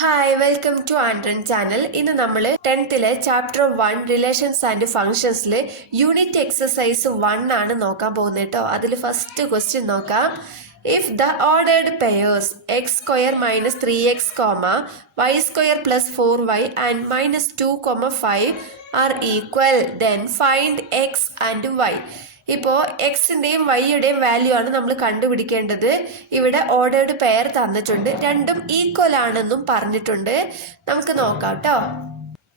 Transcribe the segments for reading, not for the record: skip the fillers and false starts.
Hi welcome to ആൻഡ്രൻ channel. ഇന്ന് നമ്മൾ 10th ചാപ്റ്റർ 1 റിലേഷൻസ് ആൻഡ് ഫംഗ്ഷൻസിൽ യൂണിറ്റ് എക്സസൈസ് 1 ആണ് നോക്കാൻ പോകുന്നത് കേട്ടോ. അതിൽ ഫസ്റ്റ് ക്വസ്റ്റ്യൻ നോക്കാം. If the ordered pairs x square minus 3x, y square plus 4y and minus 2,5 are equal then find x and y. ഇപ്പോൾ എക്സിൻ്റെയും വൈയുടെയും വാല്യൂ ആണ് നമ്മൾ കണ്ടുപിടിക്കേണ്ടത്. ഇവിടെ ഓർഡേർഡ് പെയർ തന്നിട്ടുണ്ട്, രണ്ടും ഈക്വൽ ആണെന്നും പറഞ്ഞിട്ടുണ്ട്. നമുക്ക് നോക്കാം കേട്ടോ.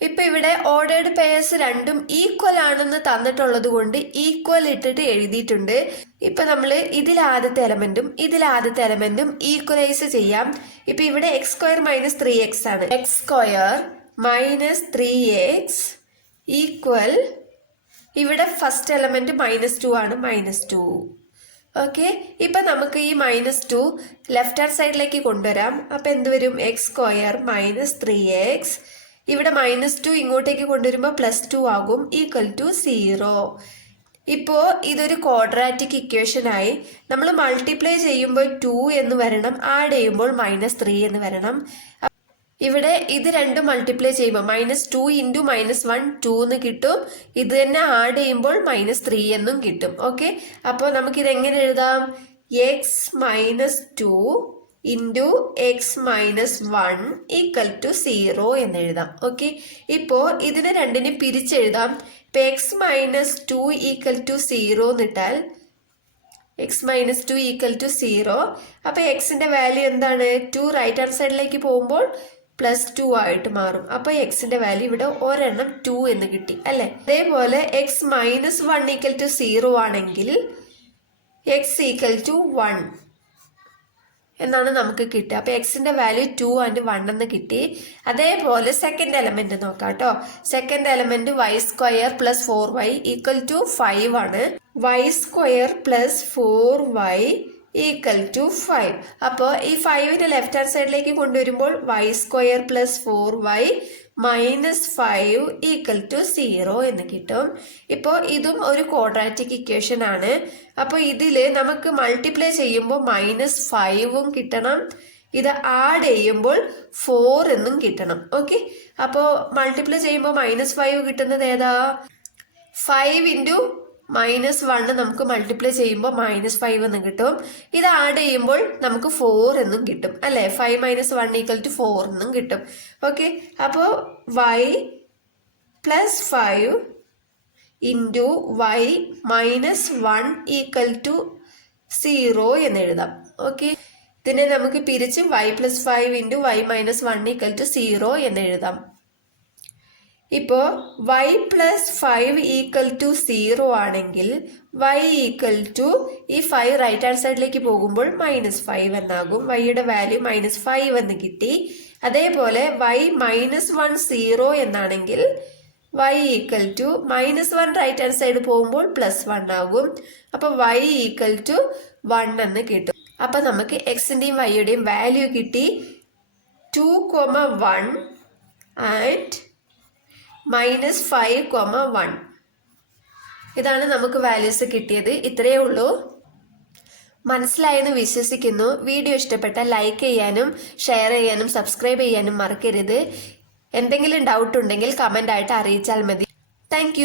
ഇപ്പൊ ഇവിടെ ഓർഡേർഡ് പെയർസ് രണ്ടും ഈക്വൽ ആണെന്ന് തന്നിട്ടുള്ളത് കൊണ്ട് ഈക്വൽ ഇട്ടിട്ട് എഴുതിയിട്ടുണ്ട്. ഇപ്പൊ നമ്മൾ ഇതിലാദ്യത്തെ എലമെന്റും ഈക്വലൈസ് ചെയ്യാം. ഇപ്പൊ ഇവിടെ എക്സ് സ്ക്വയർ മൈനസ് 3x ആണ്. X square minus 3x equal, ഇവിടെ ഫസ്റ്റ് എലമെന്റ് -2 ആണ്, -2. ഓക്കെ, ഇപ്പൊ നമുക്ക് ഈ -2 ലെഫ്റ്റ് ഹാൻഡ് സൈഡിലേക്ക് കൊണ്ടുവരാം. അപ്പൊ എന്ത് വരും? എക്സ് സ്ക്വയർ മൈനസ് 3x, ഇവിടെ -2 ഇങ്ങോട്ടേക്ക് കൊണ്ടുവരുമ്പോൾ +2 ആകും, ഈക്വൽ ടു 0. ഇപ്പോ ഇതൊരു ക്വാഡ്രാറ്റിക് ഇക്വേഷൻ ആയി. നമ്മൾ മൾട്ടിപ്ലൈ ചെയ്യുമ്പോൾ 2 എന്ന് വരണം, ആഡ് ചെയ്യുമ്പോൾ -3 എന്ന് വരണം. ഇവിടെ ഇത് രണ്ടും മൾട്ടിപ്ലൈ ചെയ്യുമ്പോൾ -2 ഇൻറ്റു -1 2 എന്ന് കിട്ടും. ഇത് തന്നെ ആഡ് ചെയ്യുമ്പോൾ -3 എന്നും കിട്ടും. ഓക്കെ, അപ്പോൾ നമുക്കിത് എങ്ങനെ എഴുതാം? X minus 2 into x minus 1 equal to 0 എന്ന് എഴുതാം. ഓക്കെ, ഇപ്പോൾ ഇതിനെ രണ്ടിനും പിരിച്ചെഴുതാം. ഇപ്പം എക്സ് മൈനസ് 2 ഈക്വൽ ടു 0 എന്നിട്ടാൽ എക്സ് മൈനസ് 2 ഈക്വൽ ടു 0. അപ്പോൾ എക്സിന്റെ വാല്യൂ എന്താണ്? 2 റൈറ്റ് ഹാൻഡ് സൈഡിലേക്ക് പോകുമ്പോൾ +2 ആയിട്ട് മാറും. അപ്പൊ എക്സിന്റെ വാല്യൂ ഇവിടെ ഒരെണ്ണം 2 എന്ന് കിട്ടി അല്ലെ. അതേപോലെ എക്സ് മൈനസ് 1 ഈക്വൽ ടു 0 ആണെങ്കിൽ എക്സ് ഈക്വൽ ടു 1 എന്നാണ് നമുക്ക് കിട്ടുക. അപ്പൊ എക്സിന്റെ വാല്യൂ 2 ആൻഡ് 1 എന്ന് കിട്ടി. അതേപോലെ സെക്കൻഡ് എലമെന്റ് നോക്കാം കേട്ടോ. Second element y square plus 4y equal to 5 ആണ്. Y square plus 4y equal to 5. അപ്പോൾ ഈ 5നെ ലെഫ്റ്റ് ഹാൻഡ് സൈഡിലേക്ക് കൊണ്ടുവരുമ്പോൾ y square plus 4y minus 5 equal to 0 എന്ന് കിട്ടും. ഇപ്പോൾ ഇതും ഒരു ക്വാഡ്രാറ്റിക് ഇക്വേഷൻ ആണ്. അപ്പോൾ ഇതിൽ നമുക്ക് മൾട്ടിപ്ലൈ ചെയ്യുമ്പോൾ -5ഉം കിട്ടണം, ഇത് ആഡ് ചെയ്യുമ്പോൾ 4 എന്നും കിട്ടണം. ഓക്കെ, അപ്പോൾ മൾട്ടിപ്ലൈ ചെയ്യുമ്പോൾ -5 കിട്ടുന്നത് ഏതാ? 5 ഇൻറ്റു -1 നമുക്ക് മൾട്ടിപ്ലൈ ചെയ്യുമ്പോൾ -5 എന്ന് കിട്ടും. ഇത് ആഡ് ചെയ്യുമ്പോൾ നമുക്ക് 4 എന്നും കിട്ടും അല്ലെ. 5 - 1 ഈക്വൽ ടു 4 എന്നും കിട്ടും. ഓക്കെ, അപ്പോൾ y plus 5 into y minus 1 equal to 0 എന്ന് എഴുതാം. ഓക്കെ, ഇതിനെ നമുക്ക് പിരിച്ച് y plus 5 into y minus 1 equal to 0 എന്ന് എഴുതാം. ഇപ്പോ y പ്ലസ് 5 ഈക്വൽ ടു 0 ആണെങ്കിൽ y ഈക്വൽ ടു ഈ 5 റൈറ്റ് ഹാൻഡ് സൈഡിലേക്ക് പോകുമ്പോൾ -5 എന്നാകും. വൈയുടെ വാല്യൂ -5 എന്ന് കിട്ടി. അതേപോലെ y -1 0 എന്നാണെങ്കിൽ y equal to -1 right hand side പോകുമ്പോൾ +1 ആകും. അപ്പൊ y ഈക്വൽ ടു 1 എന്ന് കിട്ടും. അപ്പൊ നമുക്ക് എക്സിന്റെയും വൈയുടെയും വാല്യൂ കിട്ടി. 2,1 ആൻഡ് -5,1. ഇതാണ് നമുക്ക് വാല്യൂസ് കിട്ടിയത്. ഇത്രയേ ഉള്ളൂ. മനസ്സിലായെന്ന് വിശ്വസിക്കുന്നു. വീഡിയോ ഇഷ്ടപ്പെട്ടാൽ ലൈക്ക് ചെയ്യാനും ഷെയർ ചെയ്യാനും സബ്സ്ക്രൈബ് ചെയ്യാനും മറക്കരുത്. എന്തെങ്കിലും ഡൗട്ട് ഉണ്ടെങ്കിൽ കമന്റ് ആയിട്ട് അറിയിച്ചാൽ മതി. താങ്ക്